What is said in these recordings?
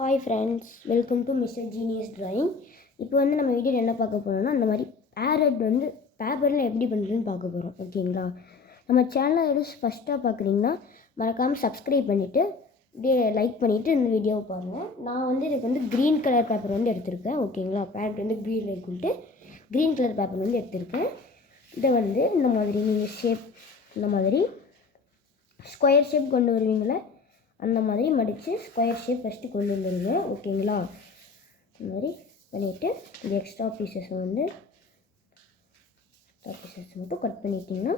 Hi friends, welcome to mister genius drawing. இப்போ வந்து நம்ம வீடியோவில் என்ன பார்க்க போகிறோம்னா, அந்த மாதிரி பேரட் வந்து பேப்பரில் எப்படி பண்ணுறதுன்னு பார்க்க போகிறோம். ஓகேங்களா? நம்ம சேனலை ஃபஸ்ட்டாக பார்க்குறீங்கன்னா மறக்காமல் சப்ஸ்கிரைப் பண்ணிவிட்டு அப்படியே லைக் பண்ணிவிட்டு இந்த வீடியோவை பாருங்கள். நான் வந்து இதுக்கு வந்து க்ரீன் கலர் பேப்பர் வந்து எடுத்திருக்கேன். ஓகேங்களா? பேரட் வந்து க்ரீன் இருக்குன்ட்டு க்ரீன் கலர் பேப்பர் வந்து எடுத்திருக்கேன். இதை வந்து இந்த மாதிரி நீங்கள் ஷேப் இந்த மாதிரி ஸ்கொயர் ஷேப் கொண்டு வருவீங்களே, அந்த மாதிரி மடித்து ஸ்கொயர் ஷேப் ஃபஸ்ட்டு கொண்டு வந்துடுங்க. ஓகேங்களா? இந்த மாதிரி பண்ணிவிட்டு இந்த எக்ஸ்ட்ரா பீசஸை வந்து மட்டும் கட் பண்ணிட்டீங்கன்னா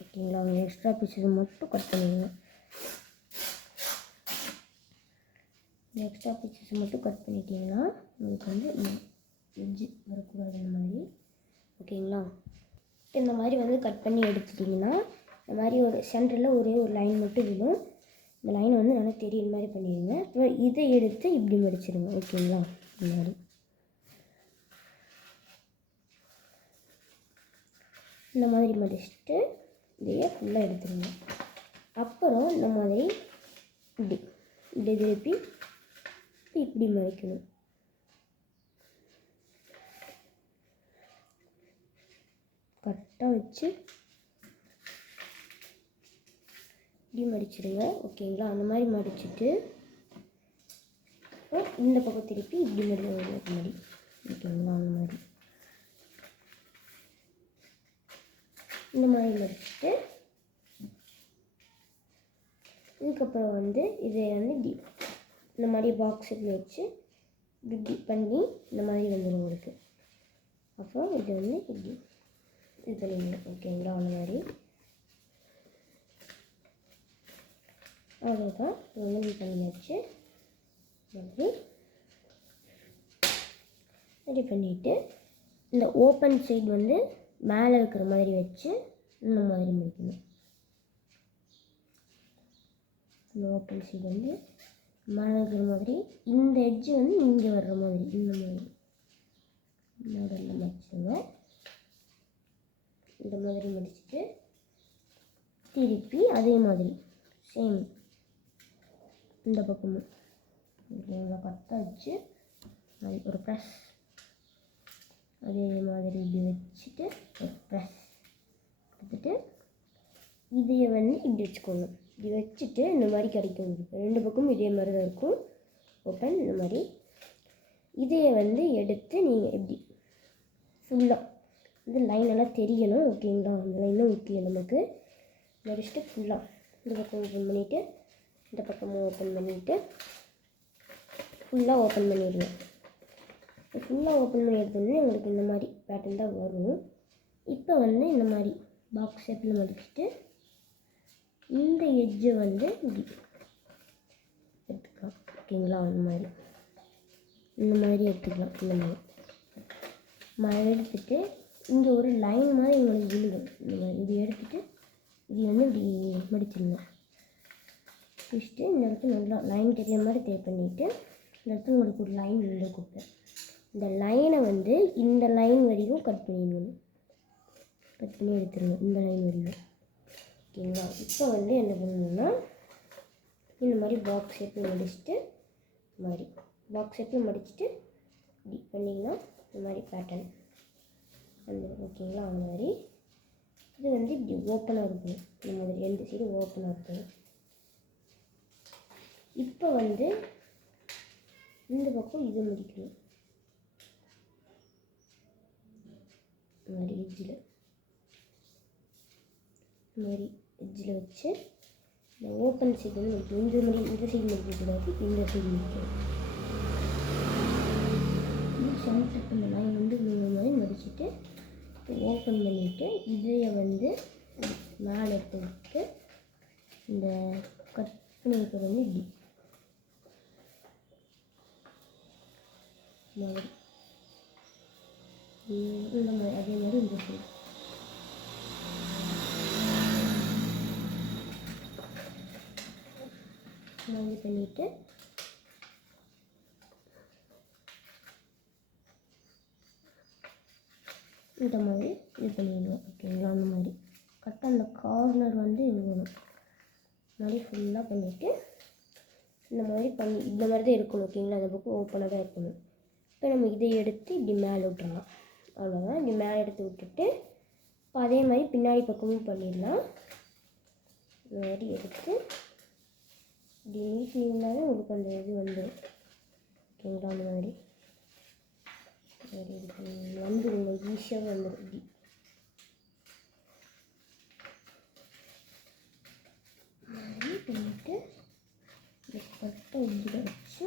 ஓகேங்களா, எக்ஸ்ட்ரா பீசஸை மட்டும் கட் பண்ணிடுங்க. இந்த எக்ஸ்ட்ரா பீசஸை மட்டும் கட் பண்ணிட்டீங்கன்னா உங்களுக்கு வந்து எட்ஜு வரக்கூடாது இந்த மாதிரி. ஓகேங்களா? இந்த மாதிரி வந்து கட் பண்ணி எடுத்துட்டிங்கன்னா இந்த மாதிரி ஒரு சென்டரில் ஒரே ஒரு லைன் மட்டும் விடும். இந்த லைனை வந்து நல்லா தெரியுற மாதிரி பண்ணிடுங்க. அப்புறம் இதை எடுத்து இப்படி மடிச்சிடுங்க. ஓகேங்களா? இந்த மாதிரி மடிச்சுட்டு இதையே ஃபுல்லாக எடுத்துடுங்க. அப்புறம் இந்த மாதிரி இப்படி திருப்பி இப்படி மடிக்கணும். கரெக்டாக வச்சு இப்படி மடிச்சிடுங்க. ஓகேங்களா? அந்த மாதிரி மடிச்சுட்டு இந்த பக்கம் திருப்பி இப்படி மடி. ஓகேங்களா? அந்த மாதிரி இந்த மாதிரி மடிச்சுட்டு இதுக்கப்புறம் வந்து இதை வந்து இப்படி இந்த மாதிரி பாக்ஸுக்கு வச்சு இப்படி பண்ணி இந்த மாதிரி வந்துடும் உங்களுக்கு. அப்புறம் இதை வந்து இப்படி இது பண்ணிடணும். ஓகேங்களா? அந்த மாதிரி அவ்வளோதான். இது பண்ணியாச்சு. ரெடி பண்ணிவிட்டு இந்த ஓப்பன் சைடு வந்து மேலே இருக்கிற மாதிரி வச்சு இந்த மாதிரி முடிக்கணும். இந்த ஓப்பன் சைடு வந்து மேலே இருக்கிற மாதிரி, இந்த எட்ஜு வந்து இங்கே வர்ற மாதிரி இந்த மாதிரி மாடலில் மடிச்சுடுங்க. இந்த மாதிரி மடிச்சுட்டு திருப்பி அதே மாதிரி சேம் இந்த பக்கமும் கரெக்டாக வச்சு ஒரு ப்ரெஸ் அதே மாதிரி இப்படி வச்சுட்டு ஒரு ப்ரெஸ் கொடுத்துட்டு இதையை வந்து இப்படி வச்சுக்கோங்க. இப்படி வச்சுட்டு இந்த மாதிரி கிடைக்கும். ரெண்டு பக்கமும் இதே மாதிரி தான் இருக்கும். ஓப்பன் இந்த மாதிரி இதையை வந்து எடுத்து நீங்கள் எப்படி ஃபுல்லாக இந்த லைன் எல்லாம் தெரியணும். ஓகேங்களா? அந்த லைனும் முக்கியம் நமக்கு. மடிச்சுட்டு ஃபுல்லாக இந்த பக்கம் ஓப்பன் பண்ணிவிட்டு இந்த பக்கமும் ஓப்பன் பண்ணிவிட்டு ஃபுல்லாக ஓப்பன் பண்ணிடுவேன். ஃபுல்லாக ஓப்பன் பண்ணி எடுத்தோடனே உங்களுக்கு இந்த மாதிரி பேட்டர்ன் தான் வரும். இப்போ வந்து இந்த மாதிரி பாக்ஸ் ஷேப்பில் மடிச்சுட்டு இந்த எட்ஜை வந்து இப்படி எடுத்துக்கலாம். ஓகேங்களா? இந்த மாதிரி எடுத்துக்கலாம். இந்த மாதிரி எடுத்துகிட்டு இங்கே ஒரு லைன் மாதிரி உங்களுக்கு விழுகும். இந்த மாதிரி இது எடுத்துகிட்டு இது வந்து இப்படி மடிச்சிடணும். வச்சுட்டு இந்த இடத்துல நல்லா லைன் தெரியாத மாதிரி டேப் பண்ணிவிட்டு இந்த இடத்துல உங்களுக்கு ஒரு லைன் விழுந்து கொடுப்பேன். இந்த லைனை வந்து இந்த லைன் வரைக்கும் கட் பண்ணிடணும். கட் பண்ணி எடுத்துடணும் இந்த லைன் வரைக்கும். ஓகேங்களா? இப்போ வந்து என்ன பண்ணணும்னா இந்த மாதிரி பாக்ஸ் ஷேப்பில் மடிச்சுட்டு மாதிரி பாக்ஸ் ஷேப்பில் மடிச்சுட்டு இப்படி பண்ணிங்கன்னா இந்த மாதிரி பேட்டர்ன் அந்த. ஓகேங்களா? அந்த மாதிரி இது வந்து இப்படி ஓப்பனாக இருக்கணும். இந்த மாதிரி ரெண்டு சைடு ஓப்பனாக இருக்கணும். இப்போ வந்து இந்த பக்கம் இது முடிக்கணும். இந்த மாதிரி எட்ஜில் வச்சு இந்த ஓப்பன் சைடு வந்து இந்த சைடு முடிக்கக்கூடாது, இந்த சைடு முடிக்கணும். சென்டர் இந்த லைன் வந்து இந்த மாதிரி மடிச்சுட்டு ஓப்பன் பண்ணிவிட்டு இதையை வந்து மேலே எடுத்து இந்த கட் பண்ணியிருக்கிறது வந்து இப்படி மாதிரி இந்த மாதிரி அதே மாதிரி இந்த சைடு மாதிரி பண்ணிவிட்டு இந்த மாதிரி இது பண்ணிடுவோம். ஓகேங்களா? அந்த மாதிரி கரெக்டாக அந்த கார்னர் வந்து எழுதணும். மாதிரி ஃபுல்லாக பண்ணிவிட்டு இந்த மாதிரி பண்ணி இந்த மாதிரி தான் இருக்கணும். ஓகேங்களா, அந்த பக்கம் ஓப்பனாக தான் இருக்கணும். இப்போ நம்ம இதை எடுத்து இப்படி மேலே விட்டுறலாம். அவ்வளோதான். இப்படி மேலே எடுத்து விட்டுட்டு இப்போ அதே மாதிரி பின்னாடி பக்கமும் பண்ணிடலாம். இந்த மாதிரி எடுத்து இப்படி நீட்டிங்கனாலே உங்களுக்கு அந்த இது வந்துடும். ஓகேங்களா, அந்த மாதிரி வந்துடுங்க, ஈஸியாக வந்துடும். இப்படி மாதிரி பண்ணிட்டு இந்த கட்டை இப்படி வச்சு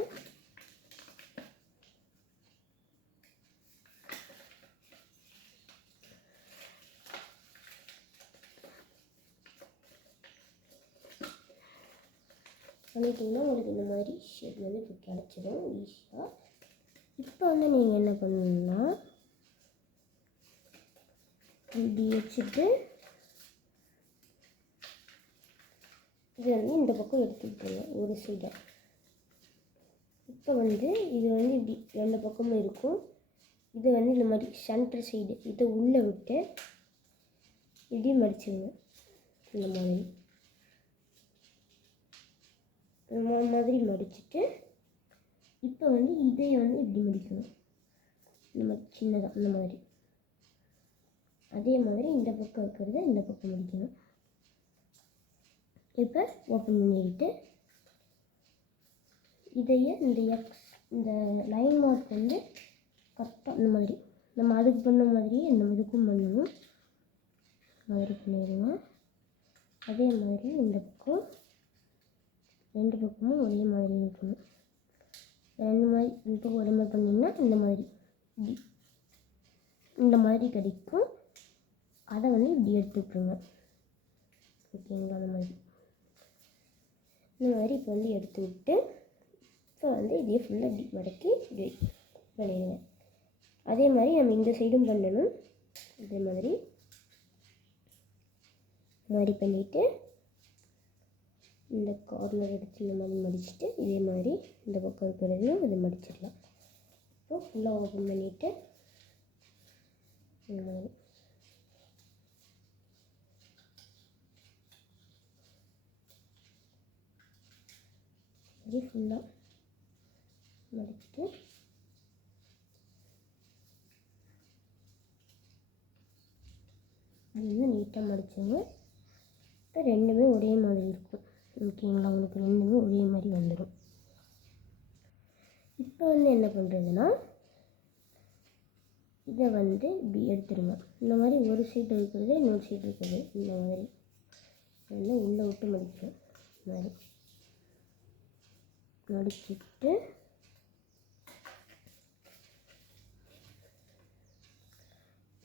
பண்ணிட்டிங்கன்னா உங்களுக்கு இந்த மாதிரி ஷேப் வந்து இப்போ கிடச்சிடும் ஈஸியாக. இப்போ வந்து நீங்கள் என்ன பண்ணணுன்னா இப்படி வச்சுட்டு இது வந்து இந்த பக்கம் எடுத்துக்கிட்டுருங்க ஒரு சைடை. இப்போ வந்து இது வந்து இப்படி ரெண்டு பக்கமும் இருக்கும். இது வந்து இந்த மாதிரி சென்டர் சைடு இதை உள்ளே விட்டு இப்படி மடிச்சுங்க. இந்த மாதிரி மடிச்சுட்டு இப்போ வந்து இதை வந்து இப்படி மடிக்கணும். இந்த மாதிரி சின்னதாக இந்த மாதிரி. அதே மாதிரி இந்த பக்கம் இருக்கிறத இந்த பக்கம் மடிக்கணும். இப்போ ஓப்பன் பண்ணிக்கிட்டு இதையே இந்த லைன் மார்க் வந்து கரெக்டாக இந்த மாதிரி நம்ம அதுக்கு பண்ண மாதிரியே இந்த இதுக்கும் பண்ணணும். மாதிரி பண்ணிடுங்க. அதே மாதிரி இந்த பக்கம் ரெண்டு பக்கமும் ஒரே மாதிரி இருக்கணும். ரெண்டு மாதிரி இந்த பக்கம் ஒரே மாதிரி பண்ணிங்கன்னா இந்த மாதிரி கிடைக்கும். அதை வந்து இப்படி எடுத்துக்கிட்டுருங்க. ஓகேங்களா, அந்த மாதிரி இந்த மாதிரி இப்போ வந்து எடுத்து விட்டு இப்போ வந்து இதே ஃபுல்லாக இப்படி மடக்கி இப்படி பண்ணிடுங்க. அதே மாதிரி நம்ம இந்த சைடும் பண்ணணும். இதே மாதிரி பண்ணிவிட்டு இந்த கார்னர் எடுத்து இந்த மாதிரி மடிச்சுட்டு இதே மாதிரி இந்த பக்கம் இருக்கிறதையும் இதை மடிச்சிடலாம். இப்போ ஃபுல்லாக ஓப்பன் பண்ணிவிட்டு இந்த மாதிரி ஃபுல்லாக மடிச்சுட்டு அது வந்து நீட்டாக மடிச்சுங்க. இப்போ ரெண்டுமே ஒரே மாதிரி இருக்கும். ஓகேங்களா, உங்களுக்கு ரெண்டுமே ஒரே மாதிரி வந்துடும். இப்போ வந்து என்ன பண்ணுறதுன்னா இதை வந்து இப்படி எடுத்துருங்க. இந்த மாதிரி ஒரு சைடு இருக்கிறது இன்னொரு சைடு இருக்குது. இந்த மாதிரி வந்து உள்ளே விட்டு மடிக்கணும். இந்த மாதிரி மடிச்சுட்டு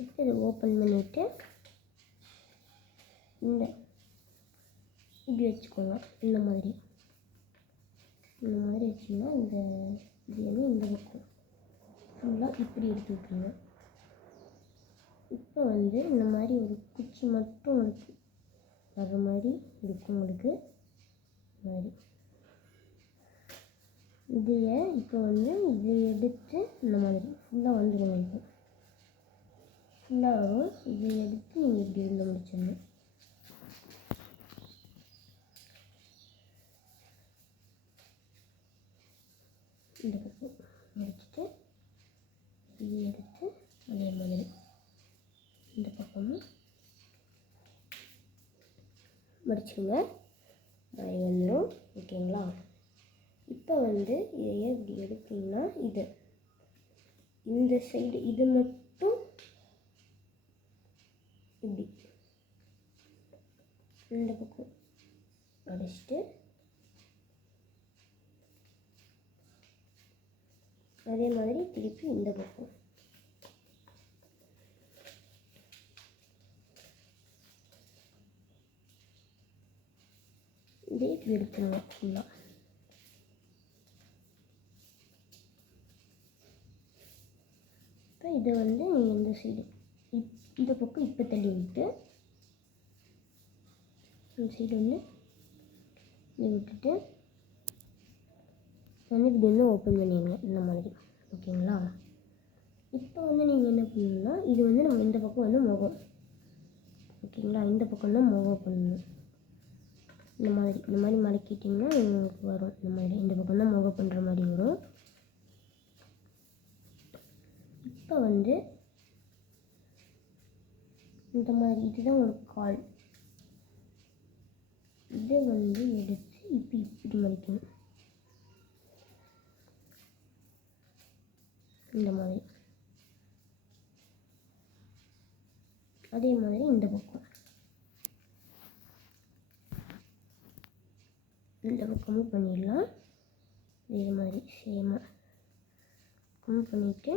இப்போ இதை ஓப்பன் பண்ணிவிட்டு இப்படி வச்சுக்கோங்க. இந்த மாதிரி வச்சிங்கன்னா இது வந்து இந்த பக்கம் ஃபுல்லாக இப்படி எடுத்து விட்டுருங்க. இப்போ வந்து இந்த மாதிரி ஒரு குச்சி மட்டும் உங்களுக்கு வர மாதிரி இருக்கும். உங்களுக்கு மாதிரி இதையை இப்போ வந்து இதை எடுத்து இந்த மாதிரி ஃபுல்லாக வந்துடுங்க. இப்போ ஃபுல்லாக வரும். இதை எடுத்து நீங்கள் இப்படி இருந்து முடிச்சிடணும். இந்த பக்கம் முடிச்சுட்டு இதை எடுத்து அதே மாதிரி இந்த பக்கமும் மடிச்சுங்க. மாதிரி வந்துடும். ஓகேங்களா, இப்போ வந்து இதையே இப்படி எடுத்திங்கன்னா இந்த சைடு இது மட்டும் இப்படி இந்த பக்கம் அடிச்சுட்டு அதே மாதிரி திருப்பி இந்த பக்கம் இதே எடுத்துருங்க ஃபுல்லாக. இப்போ இதை வந்து நீங்கள் இந்த சைடு இந்த பக்கம் இப்போ தள்ளி விட்டு இந்த சைடு வந்து இதை விட்டுட்டு வந்து இப்படி வந்து ஓப்பன் பண்ணிடுங்க இந்த மாதிரி. ஓகேங்களா, இப்போ வந்து நீங்கள் என்ன பண்ணணும்னா இது வந்து நம்ம இந்த பக்கம் வந்து முகம். ஓகேங்களா, இந்த பக்கம் தான் முகம் பண்ணணும். இந்த மாதிரி மடக்கிட்டிங்கன்னா உங்களுக்கு வரும். இந்த மாதிரி இந்த பக்கம் தான் முகம் பண்ணுற மாதிரி வரும். இப்போ வந்து இந்த மாதிரி இதுதான் உங்களுக்கு கால். இதை வந்து எடுத்து இப்படி மடிக்கணும். இந்த மாதிரி அதே மாதிரி இந்த பக்கமும் பண்ணிடலாம். இதே மாதிரி சேமாக பண்ணிவிட்டு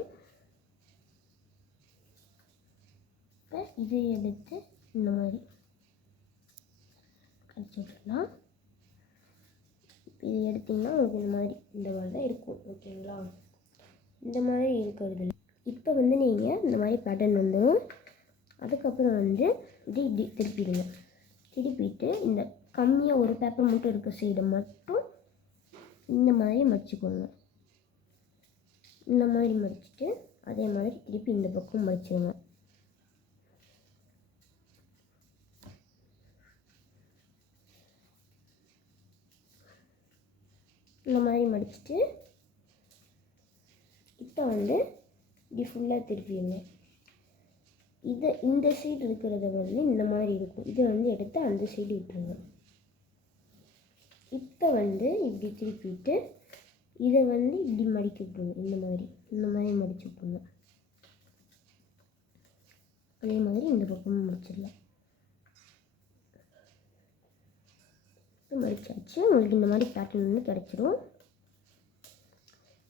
இப்போ இதை எடுத்து இந்த மாதிரி கடிச்சு விட்டுடலாம். இதை எடுத்திங்கன்னா உங்களுக்கு இந்த மாதிரி தான் இருக்கும். ஓகேங்களா? இந்த மாதிரி இருக்கிறது. இப்போ வந்து நீங்கள் இந்த மாதிரி பேட்டர்ன் வந்துடும். அதுக்கப்புறம் வந்து இப்படி திருப்பிடுங்க. திருப்பிட்டு இந்த கம்மியாக ஒரு பேப்பர் மட்டும் இருக்க சைடை மட்டும் இந்த மாதிரி மடிச்சுக்கோங்க. இந்த மாதிரி மடிச்சுட்டு அதே மாதிரி திருப்பி இந்த பக்கம் மடிச்சிடுங்க. இந்த மாதிரி மடிச்சுட்டு இப்போ வந்து இப்படி ஃபுல்லாக திருப்பிடுங்க. இந்த சைடு இருக்கிறத வந்து இந்த மாதிரி இருக்கும். இதை வந்து எடுத்து அந்த சைடு விட்டுருங்க. இப்போ வந்து இப்படி திருப்பிட்டு இதை வந்து இப்படி மடிக்க விட்டுருங்க. இந்த மாதிரி மடிச்சு விட்டுருங்க. அதே மாதிரி இந்த பக்கமும் முடிச்சிடலாம். மடிச்சாச்சு. உங்களுக்கு இந்த மாதிரி பேட்டர்ன் வந்து கிடைச்சிரும்.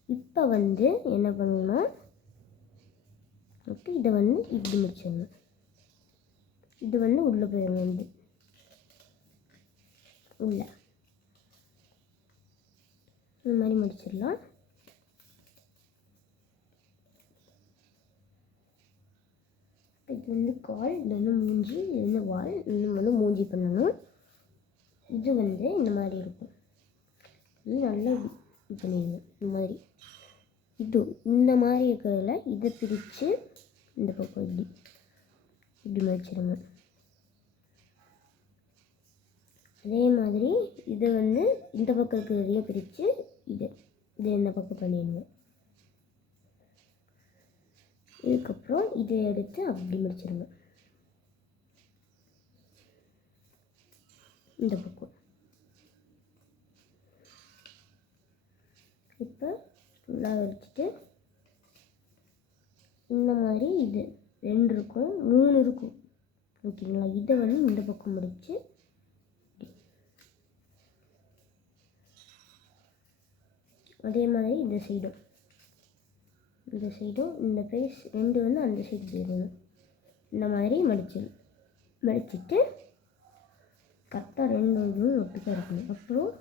இப்போ வந்து என்ன பண்ணணும்னா ஓகே இதை வந்து இப்படி முடிச்சிடணும். இது வந்து உள்ளே போயிடும். வந்து உள்ள இந்த மாதிரி முடிச்சிடலாம். இது வந்து கால், இது வந்து மூஞ்சி, இது வந்து வால், இது வந்து மூஞ்சி பண்ணணும். இது வந்து இந்த மாதிரி இருக்கும். இது நல்லா இது பண்ணிடுங்க. இந்த மாதிரி இந்த மாதிரி இருக்கிறதுல இதை பிரித்து இந்த பக்கம் இப்படி மடிச்சிடுங்க. அதே மாதிரி இதை வந்து இந்த பக்கம் இருக்கிறதையும் பிரித்து இதை இந்த பக்கம் பண்ணிடுங்க. இதுக்கப்புறம் இதை எடுத்து அப்படி முடிச்சிடுங்க. இந்த பக்கம் இப்போ ஃபுல்லாக வச்சுட்டு இந்த மாதிரி இது 2 இருக்கும், 3 இருக்கும். ஓகேங்களா? இதை வந்து இந்த பக்கம் முடிச்சு அதே மாதிரி இந்த சைடும் இந்த ஃபேஸ் 2 வந்து அந்த சைடு போயிடணும். இந்த மாதிரி மடிச்சுட்டு கரெக்டாக 2 ஒட்டுக்காக இருக்கணும். அப்புறம்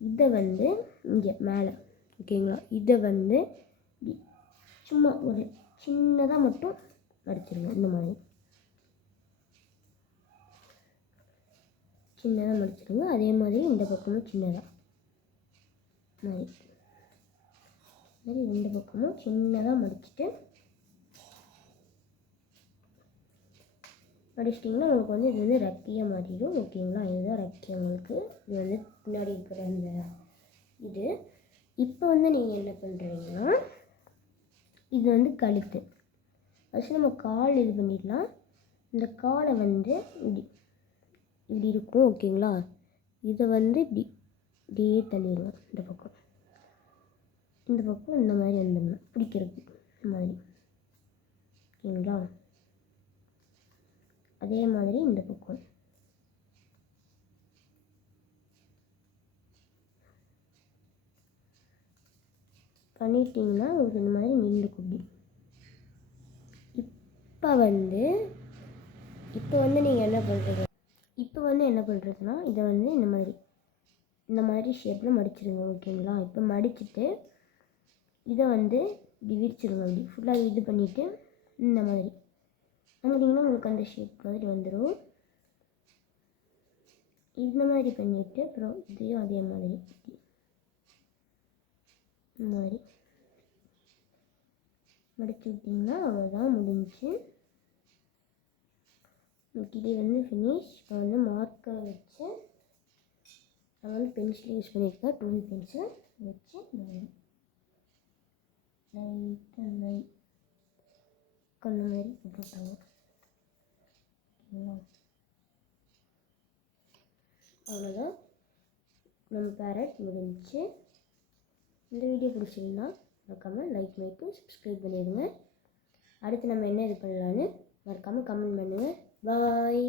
இதை வந்து இங்கே மேலே ஓகேங்களா? இதை வந்து சும்மா ஒரு சின்னதாக மட்டும் மடிச்சிடுங்க. இந்த மாதிரி சின்னதாக மடிச்சிடுங்க. அதே மாதிரி இந்த பக்கமும் சின்னதாக மாதிரி 2 பக்கமும் சின்னதாக மடிச்சுட்டு மடிச்சிட்டிங்கன்னா உங்களுக்கு வந்து இது வந்து ரெக்கையாக மாறிடும். ஓகேங்களா? இதுதான் ரெக்கை. உங்களுக்கு இது வந்து பின்னாடி இருக்கிற அந்த இது. இப்போ வந்து நீங்கள் என்ன பண்ணுறீங்கன்னா இது வந்து கழுத்து. ஃபஸ்ட்டு நம்ம கால் இது பண்ணிடலாம். இந்த காலை வந்து இப்படி இருக்கும். ஓகேங்களா? இதை வந்து இப்படியே தள்ளிடுவோம். இந்த பக்கம் இந்த மாதிரி வந்துடணும். பிடிக்கிறதுக்கு இந்த மாதிரி. ஓகேங்களா? அதே மாதிரி இந்த பக்கம் பண்ணிட்டீங்கன்னா உங்களுக்கு இந்த மாதிரி நின்று குடி. இப்போ வந்து நீங்கள் என்ன பண்ணுறீங்க? இப்போ வந்து என்ன பண்ணுறதுன்னா இதை வந்து இந்த மாதிரி ஷேப்பில் மடிச்சிடுங்க. ஓகேங்களா? இப்போ மடிச்சுட்டு இதை வந்து இப்படி விரிச்சிடுங்க. அப்படி ஃபுல்லாக இது பண்ணிவிட்டு இந்த மாதிரி பண்ணிங்கன்னா உங்களுக்கு அந்த ஷேப் மாதிரி வந்துடும். இந்த மாதிரி பண்ணிவிட்டு அப்புறம் இதையும் அதே மாதிரி இந்த மாதிரி மடிச்சு விட்டிங்கன்னா அவ்வளோதான், முடிஞ்சு. இது வந்து ஃபினிஷ். இப்போ வந்து மார்க்கர் வச்சு நான் வந்து பென்சில் யூஸ் பண்ணியிருக்கேன், டூல் பென்சில் வச்சு லைட்டாக கண்ணு மாதிரி போட்டுவிட்டாங்க. அவ்வளோதான், நம்ம பேரட் முடிஞ்சிச்சு. இந்த வீடியோ பிடிச்சிருந்தா மறக்காமல் லைக் பண்ணிட்டு சப்ஸ்கிரைப் பண்ணிடுங்க. அடுத்து நம்ம என்ன இது பண்ணலான்னு மறக்காமல் கமெண்ட் பண்ணுங்கள். பாய்.